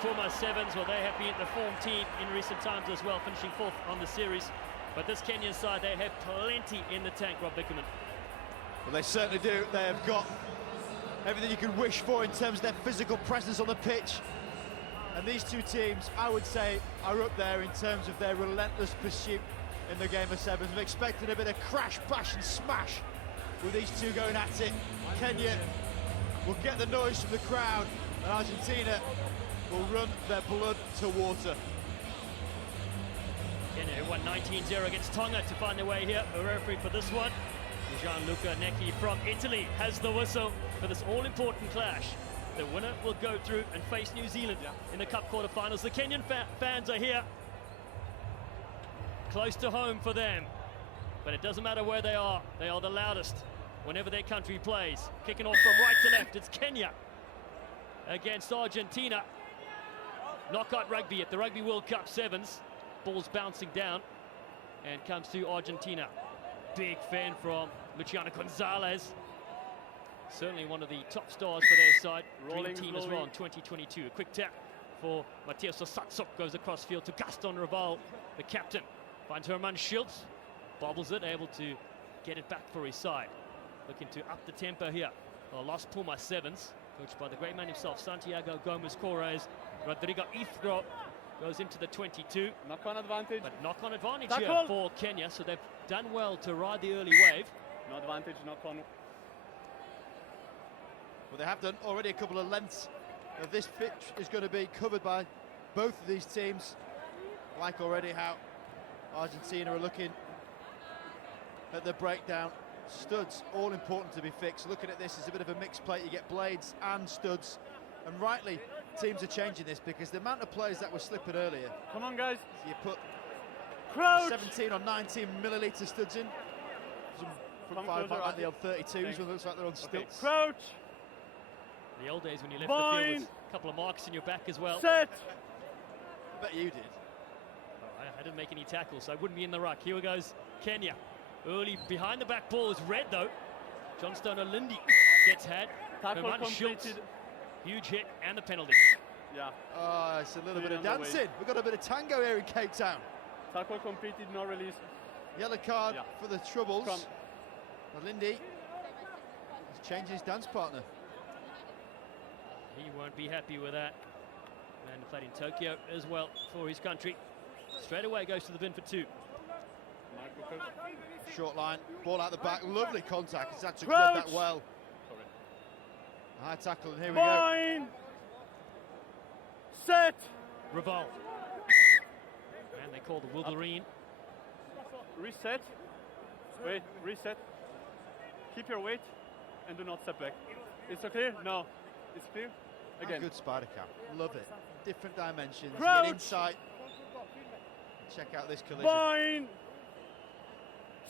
RWC7s, well, they have been the form team in recent times as well, finishing fourth on the series. But this Kenyan side, they have plenty in the tank, Rob Bickerman. Well, they certainly do. They have got everything you could wish for in terms of their physical presence on the pitch. And these two teams, I would say, are up there in terms of their relentless pursuit in the game of sevens. I'm expecting a bit of crash, bash and smash with these two going at it. Kenya will get the noise from the crowd, and Argentina will run their blood to water. Kenya who won 19-0 against Tonga to find their way here. The referee for this one, Gianluca Necchi from Italy, has the whistle for this all-important clash. The winner will go through and face New Zealand in the Cup quarterfinals. The Kenyan fans are here, close to home for them. But it doesn't matter where they are the loudest whenever their country plays. Kicking off from right to left, it's Kenya against Argentina. Knockout rugby at the Rugby World Cup Sevens. Ball's bouncing down and comes to Argentina. Big fan from Luciano Gonzalez. Certainly one of the top stars for their side. Dream team as well in 2022. A quick tap for Matias Satsuk, goes across field to Gaston Raval, the captain. Finds Herman Schultz, bobbles it, able to get it back for his side. Looking to up the tempo here. Las Pumas Sevens, coached by the great man himself, Santiago Gomez-Correz. Rodrigo Ithro goes into the 22. Knock-on advantage. But knock-on advantage here for Kenya, so they've done well to ride the early wave. No advantage, knock-on. Well, they have done already. A couple of lengths of this pitch is going to be covered by both of these teams. Like already how Argentina are looking at the breakdown. Studs, all important to be fixed. Looking at this as a bit of a mixed plate. You get blades and studs. And rightly, teams are changing this because the amount of players that were slipping earlier. Come on, guys. You put Crouch. 17 or 19 milliliter studs in. From 5 like the old 32s, when it looks like they're on stilts. Crouch. The old days when you left the field with a couple of marks in your back as well. Set. I bet you did. Oh, I didn't make any tackles, so I wouldn't be in the ruck. Here goes Kenya. Early behind the back ball is red though. Johnstone Olindi gets had. Tackle Herman completed. Schultz, huge hit and the penalty. Yeah. Oh, it's a little bit of dancing. We've got a bit of tango here in Cape Town. Tackle completed, no release. Yellow card for the troubles. Olindi is changing his dance partner. He won't be happy with that. And played in Tokyo as well for his country. Straight away goes to the bin for two. Short line, ball out the back, lovely contact. He's had to grab that well. High tackle, and here we go. Set. Raval. And they call the Wolverine. Reset. Wait, reset. Keep your weight and do not step back. It's okay? No. It's clear? Again. Good spider cam. Love it. Different dimensions. Crouch. Get insight. Check out this collision. Fine.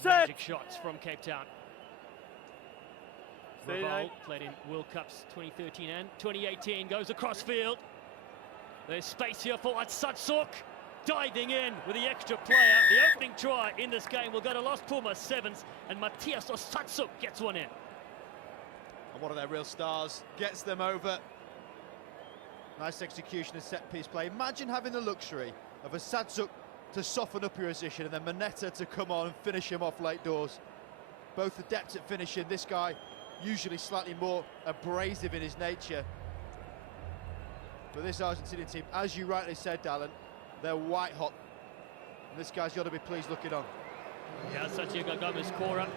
Set. Magic shots from Cape Town. Raval played in World Cups 2013 and 2018. Goes across field. There's space here for Satsuk. Diving in with the extra player. The opening try in this game will go to Las Pumas Sevens, and Matias Satsuk gets one in. And one of their real stars gets them over. Nice execution of set-piece play. Imagine having the luxury of a Satsuk to soften up your position and then Manetta to come on and finish him off late doors. Both adept at finishing. This guy usually slightly more abrasive in his nature. But this Argentinian team, as you rightly said, Dallin, they're white hot. And this guy's got to be pleased looking on. Yeah, Santiago Gomez-Corez,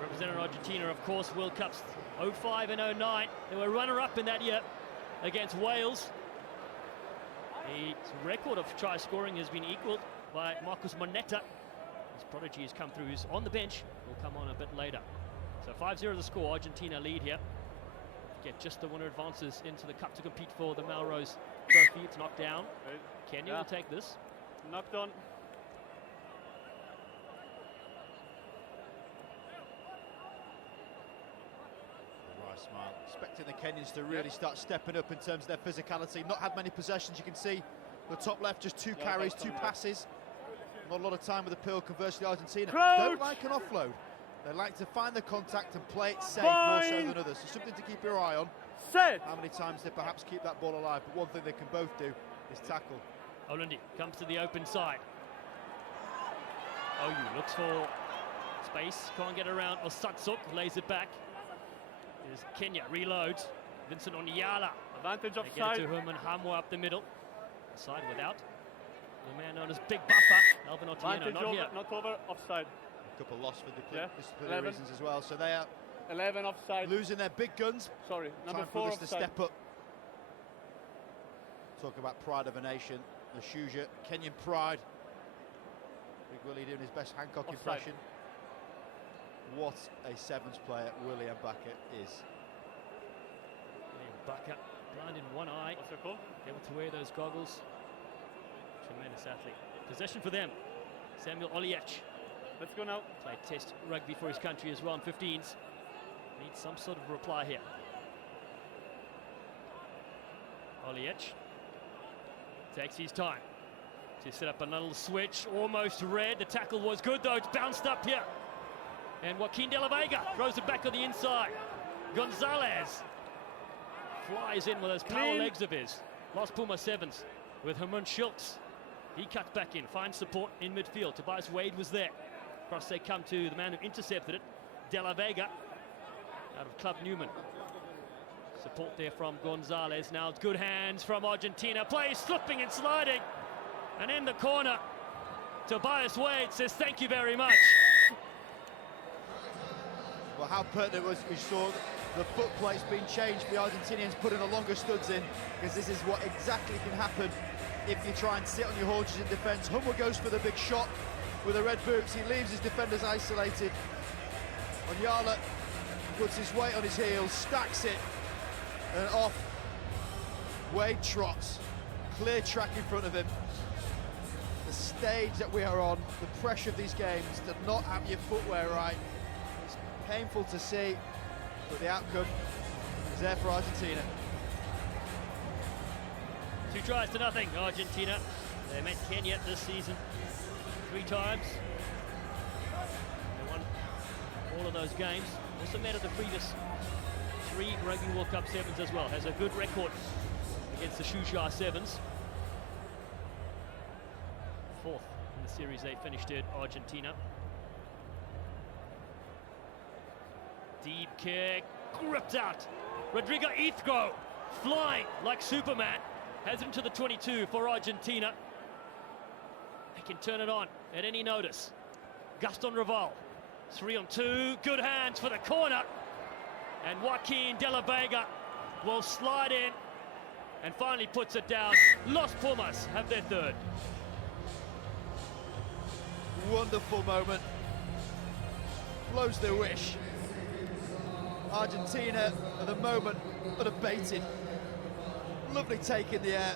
representing Argentina, of course, World Cups 05 and 09. They were runner-up in that year against Wales. His record of try scoring has been equalled by Marcus Moneta. His prodigy has come through. He's on the bench. Will come on a bit later. So 5-0 the score. Argentina lead here. Get just the winner advances into the cup to compete for the Melrose Trophy. It's knocked down. Kenya will take this. Knocked on. Smile. Expecting the Kenyans to really start stepping up in terms of their physicality. Not had many possessions, you can see. The top left, just two carries, two passes. Not a lot of time with the pill. Conversely, Argentina don't like an offload. They like to find the contact and play it safe more so than others. So something to keep your eye on. set. How many times they perhaps keep that ball alive, but one thing they can both do is tackle. Olundi comes to the open side. Oyu looks for space, can't get around. Osatsuk lays it back. Here's Kenya, reloads. Vincent Onyala. Advantage They get offside. it to him and Hamwa up the middle. Side without. The man known as Big Buffer, Alvin Otieno, Advantage not over, here. not over, offside. A couple lost for Yeah, disciplinary 11. reasons as well, so they are 11 offside. losing their big guns. Sorry, number Time 4 for this to offside. step up. Talk about pride of a nation. The Shuja, Kenyan pride. Big Willie doing his best Hancock Offside. impression. What a sevens player William Mbaka is. Mbaka, blind in one eye, What's your call? able to wear those goggles. Tremendous athlete. Possession for them. Samuel Oliech Let's go now. played test rugby for his country as well in 15s. Needs some sort of reply here. Oliech takes his time to set up a little switch, almost red. The tackle was good though, it's bounced up here. And Joaquin de la Vega throws it back on the inside. Gonzalez flies in with those power Clean. legs of his. Los Puma 7s with Herman Schultz. He cuts back in, finds support in midfield. Tobias Wade was there. Across they come to the man who intercepted it, De La Vega, out of Club Newman. Support there from Gonzalez. Now it's good hands from Argentina. Play slipping and sliding. And in the corner, Tobias Wade says thank you very much. Well, how pertinent was we saw the foot plates being changed, the Argentinians putting the longer studs in, because this is what exactly can happen if you try and sit on your haunches in defence. Hummer goes for the big shot with the red boots. He leaves his defenders isolated. Onyala puts his weight on his heels, stacks it, and off. Wade trots, clear track in front of him. The stage that we are on, the pressure of these games, to not have your footwear right, it's painful to see, but the outcome is there for Argentina. 2 tries to nothing, Argentina. They met Kenya this season 3 times. They won all of those games. Also met at the previous 3 Rugby World Cup 7s as well. Has a good record against the Shuja 7s. 4th in the series they finished it, Argentina. Deep kick, gripped out. Rodrigo Ithgo flying like Superman. Has it into the 22 for Argentina. They can turn it on at any notice. Gaston Raval, 3-on-2, good hands for the corner. And Joaquin de la Vega will slide in and finally puts it down. Los Pumas have their 3rd. Wonderful moment. Blows their wish. Argentina at the moment unabated. Lovely take in the air.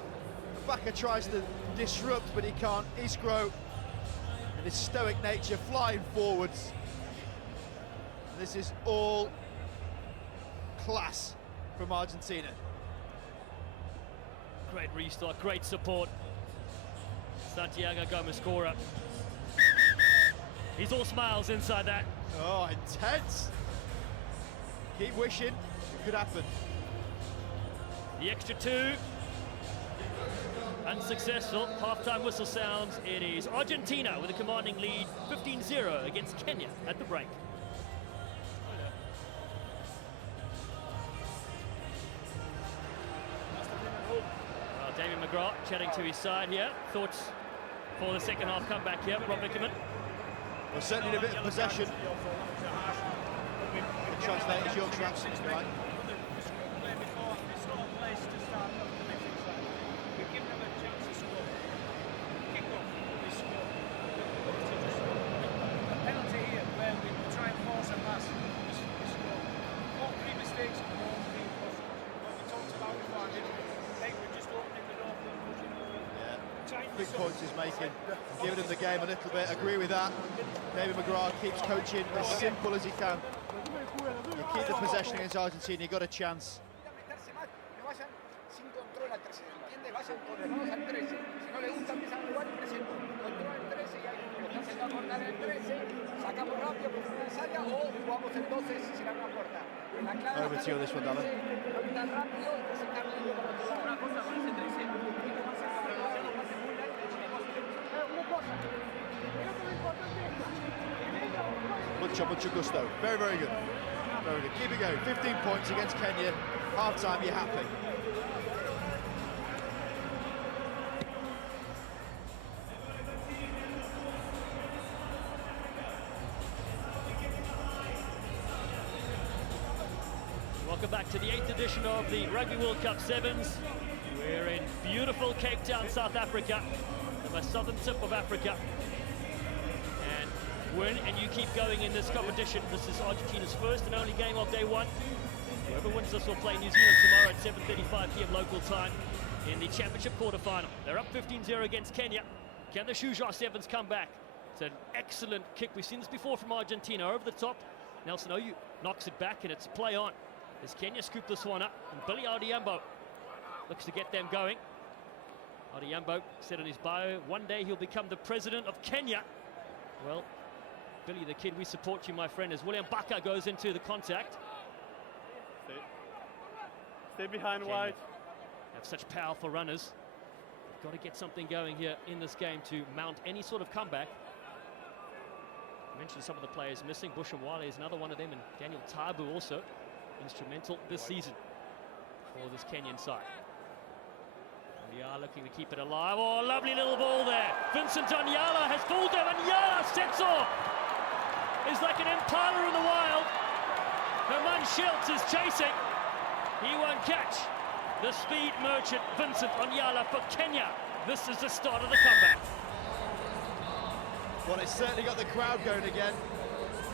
Mbaka tries to disrupt, but he can't. Isgro and his stoic nature flying forwards. This is all class from Argentina. Great restart, great support. Santiago Gomez-Cora. He's all smiles inside that. Oh, intense. Keep wishing it could happen. The extra 2. Unsuccessful. Half-time whistle sounds. It is Argentina with a commanding lead, 15-0 against Kenya at the break. Damien McGrath chatting to his side here. Thoughts for the second half comeback here, Rob Nickerman? Well, certainly a bit of possession. Translate as your traps, right? Big points he's making, giving him the game a little bit. Agree with that. David McGrath keeps coaching as simple as he can. You keep the possession against Argentina, you got a chance. sacamos rápido, profunda área o jugamos entonces si será una puerta. Over to you on this one, Alan. Mucho gusto. Very, very good. Very good. Keep it going. 15 points against Kenya. Half time, you're happy. Welcome back to the 8th edition of the Rugby World Cup Sevens. We're in beautiful Cape Town, South Africa, the most southern tip of Africa. And win and you keep going in this competition. This is Argentina's first and only game of day one. Whoever wins this will play New Zealand tomorrow at 7:35 p.m. local time in the championship quarterfinal. They're up 15-0 against Kenya. Can the RWC7s come back? It's an excellent kick. We've seen this before from Argentina. Over the top, Nelson Oyu knocks it back and it's play on. As Kenya scoop this one up, and Billy Adiyambo looks to get them going. Adiyambo said in his bio, one day he'll become the president of Kenya. Well, Billy the Kid, we support you, my friend, as William Baka goes into the contact. Stay behind Kenya wide. Have such powerful runners. They've got to get something going here in this game to mount any sort of comeback. I mentioned some of the players missing. Bushumwale is another one of them, and Daniel Tabu also instrumental this season for this Kenyan side. We are looking to keep it alive. Oh, lovely little ball there. Vincent Onyala has fooled them. Onyala sets off. Is like an impala in the wild. Herman Schiltz is chasing. He won't catch the speed merchant Vincent Onyala for Kenya. This is the start of the comeback. Well, it's certainly got the crowd going again.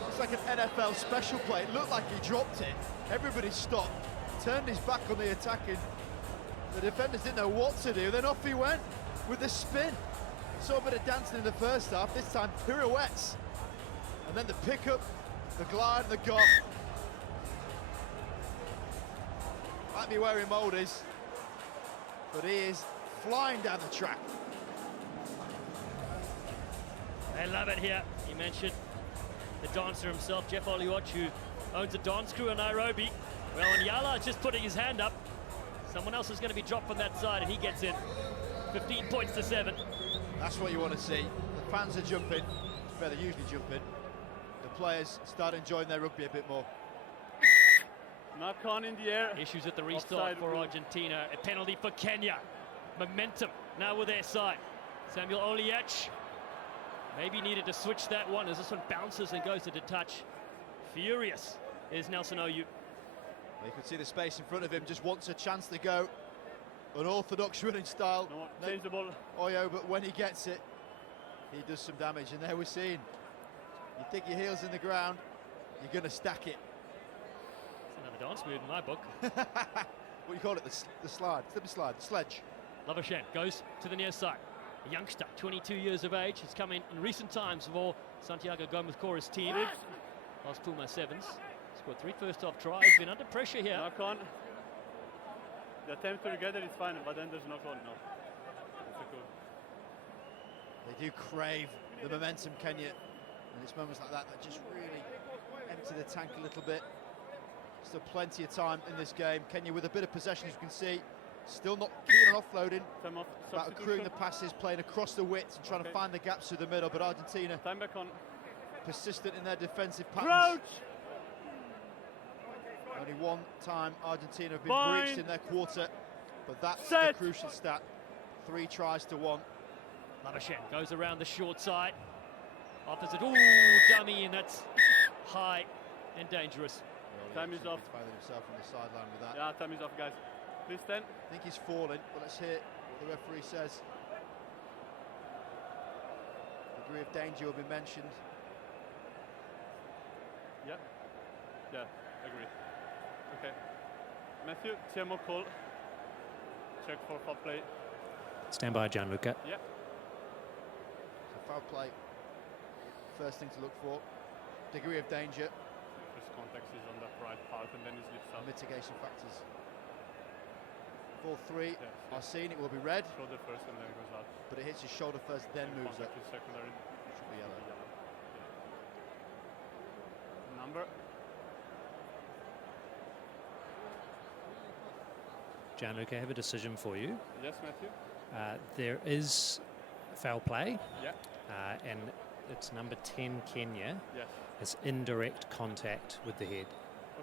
It's like an NFL special play. It looked like he dropped it. Everybody stopped, turned his back on the attacking. The defenders didn't know what to do. Then off he went with the spin. Saw a bit of dancing in the first half. This time pirouettes. And then the pickup, the glide, the gop. Might be where Mould is, but he is flying down the track. They love it here. He mentioned the dancer himself, Jeff Oliwatch, who owns a dance crew in Nairobi. Well, Onyala is just putting his hand up. Someone else is going to be dropped from that side, and he gets in. 15 points to 7. That's what you want to see. The fans are jumping. Well, they usually jump in. The players start enjoying their rugby a bit more. Knock on in the air. Issues at the restart Offside for rule. Argentina. A penalty for Kenya. Momentum now with their side. Samuel Oliech maybe needed to switch that one as this one bounces and goes into touch. Furious is Nelson Oyu. You can see the space in front of him, just wants a chance to go. Unorthodox running style. No, change the ball. Oyo, but when he gets it, he does some damage. And there we're seeing, you think your heel's in the ground, you're going to stack it. It's another dance move in my book. What do you call it? The slide, slippery slide, the sledge. Lavashan goes to the near side. A youngster, 22 years of age, has come in recent times for Santiago Gomez-Cora's team. Los Puma Sevens. Scored 3 first-half tries, been under pressure here. Knock on. The attempt to get it is fine, but then there's knock on. No. It's a good. They do crave the momentum, Kenya. And it's moments like that that just really empty the tank a little bit. Still plenty of time in this game. Kenya with a bit of possession, as you can see. Still not keen on offloading. Time off. About accruing the passes, playing across the width and trying to find the gaps through the middle. But Argentina Time back on. persistent in their defensive patterns. Crouch! Only one time Argentina have been Bind. breached in their quarter, but that's Set. the crucial stat. 3 tries to 1. Lavashan goes around the short side. Offers it, ooh, dummy, and that's high and dangerous. Time is off. He's finding himself on the sideline with that. Yeah, time is off, guys. Please stand. I think he's falling, but let's hear what the referee says. Degree of danger will be mentioned. Yeah. Yeah, agree. Okay. Matthew, TMO call. Check for foul play. Stand by, Gianluca. Yeah. So foul play, first thing to look for. Degree of danger, First contact is on the right part and then he slips up. mitigation factors. If all 3 Yes, are seen, it will be red, Shoulder first and then goes out. but it hits his shoulder first, then moves up. Contact is secondary. It should be yellow. Number. Gianluca, I have a decision for you. Yes, Matthew. There is foul play, Yeah. and it's number 10, Kenya. Yes. It's indirect contact with the head.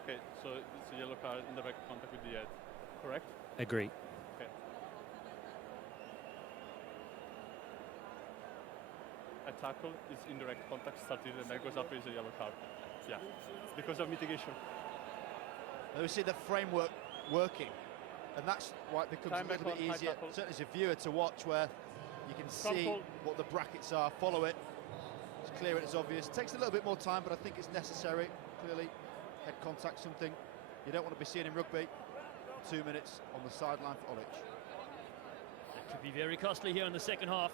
Okay, so it's a yellow card, indirect contact with the head. Correct? Agree. Okay. A tackle is indirect contact started and then goes up is a yellow card. Yeah. Because of mitigation. And we see the framework working, and that's why it becomes Time a little back bit on, high easier, tackle. certainly as a viewer, to watch, where you can see Crumple. what the brackets are, follow it. It's clear, it's obvious. Takes a little bit more time, but I think it's necessary. Clearly, head contact, something you don't want to be seeing in rugby. 2 minutes on the sideline for Olic. It could be very costly here in the second half.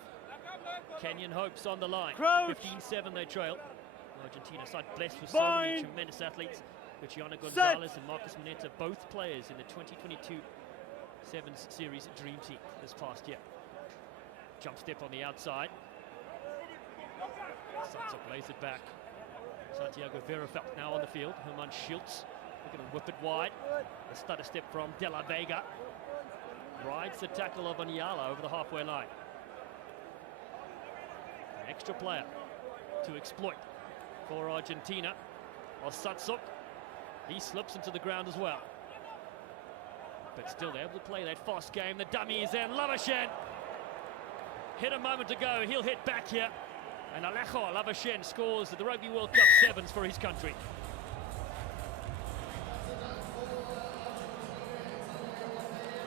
Kenyan hopes on the line. Crouch. 15-7 they trail. Argentina side blessed with so many Bind. tremendous athletes. Luciano Gonzalez and Marcus Moneta, both players in the 2022 Sevens Series Dream Team this past year. Jump step on the outside. Sansa plays it back. Santiago Verafelt now on the field. Herman Schultz looking to whip it wide. A stutter step from De La Vega. Rides the tackle of Onyala over the halfway line. An extra player to exploit for Argentina. Osatsuk, he slips into the ground as well. But still they're able to play that fast game. The dummy is in. Lavashen hit a moment ago. He'll hit back here. And Alejo Lavashen scores the Rugby World Cup Sevens for his country.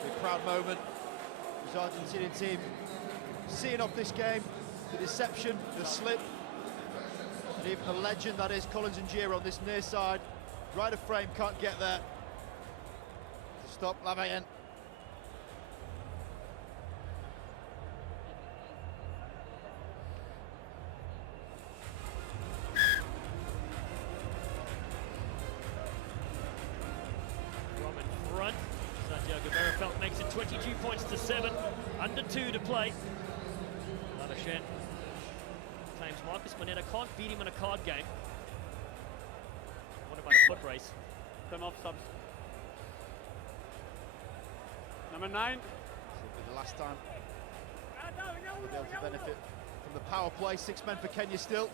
A proud moment. This Argentinian team seeing off this game, the deception, the slip, and even the legend that is Collins and Gira on this near side. Right of frame, can't get there. To stop Lavayen. From in front, Santiago Verafelt makes it 22 points to 7, under 2 to play. Lavashen claims Marcus Moneta can't beat him in a card game. What about a foot race? 10 off subs. Number 9. This will be the last time we'll be able to benefit from the power play. 6 men for Kenya still.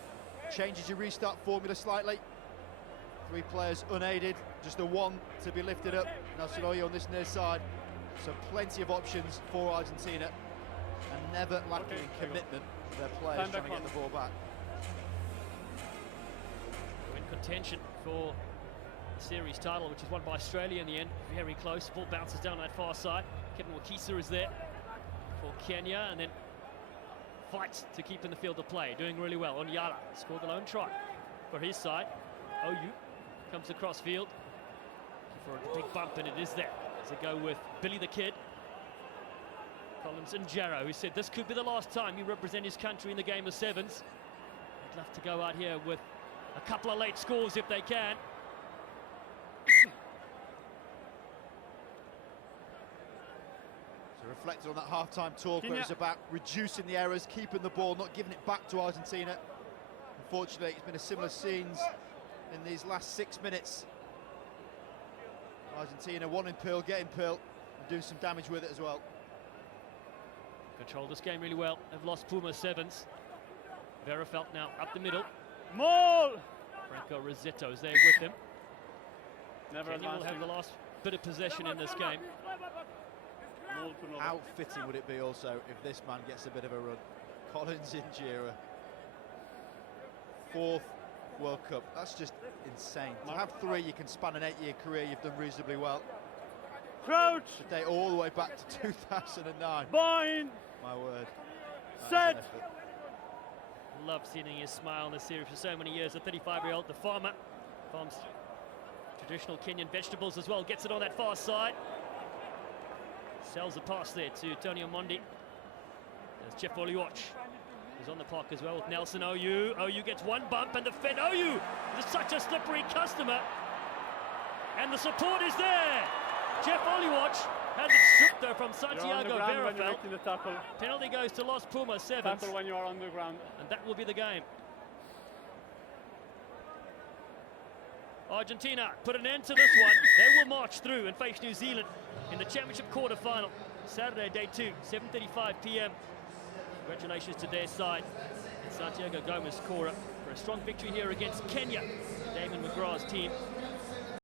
Changes your restart formula slightly. 3 players unaided, just a 1 to be lifted up. Nelson Oyo on this near side. So plenty of options for Argentina, and never lacking in commitment to their players trying to get the ball back. In contention for the series title, which is won by Australia in the end. Very close. Ball bounces down that far side. Kevin Wakisa is there for Kenya, and then fights to keep in the field of play. Doing really well. Onyala scored the lone try for his side. Oyu comes across field for a big bump, and it is there. As they go with Billy the Kid. Collins and Jarrow, who said this could be the last time you represent his country in the game of sevens. I'd love to go out here with a couple of late scores if they can. So reflected on that half-time talk where it's about reducing the errors, keeping the ball, not giving it back to Argentina. Unfortunately, it's been a similar scenes in these last 6 minutes. Argentina wanting Pearl, getting Pearl, and doing some damage with it as well. Control this game really well. They've lost Puma Sevens. Verafelt now up the middle. Maul! Franco Rossetto's there with him. Never Kenya will have the last bit of possession in this game. How fitting would it be also if this man gets a bit of a run? Collins in Gira. 4th World Cup. That's just insane. To have 3, you can span an 8-year career. You've done reasonably well. Crouch! To date all the way back to 2009. Bind! My word. Set! Love seeing his smile in the series for so many years. A 35-year-old, the farmer, farms traditional Kenyan vegetables as well. Gets it on that far side. Sells a pass there to Tony Omondi. There's Jeff Oliwatch, who's on the park as well with Nelson Oyu. Oyu gets one bump, and the Fed Oyu is such a slippery customer. And the support is there. Jeff Oliwatch has it stripped though from Santiago Verafelt. Penalty goes to Los Puma Sevens. Tackle when you are on the ground. And that will be the game. Argentina put an end to this one. They will march through and face New Zealand in the championship quarter-final. Saturday, day 2, 7:35 p.m. Congratulations to their side. And Santiago Gomez scorer for a strong victory here against Kenya. Damon McGrath's team.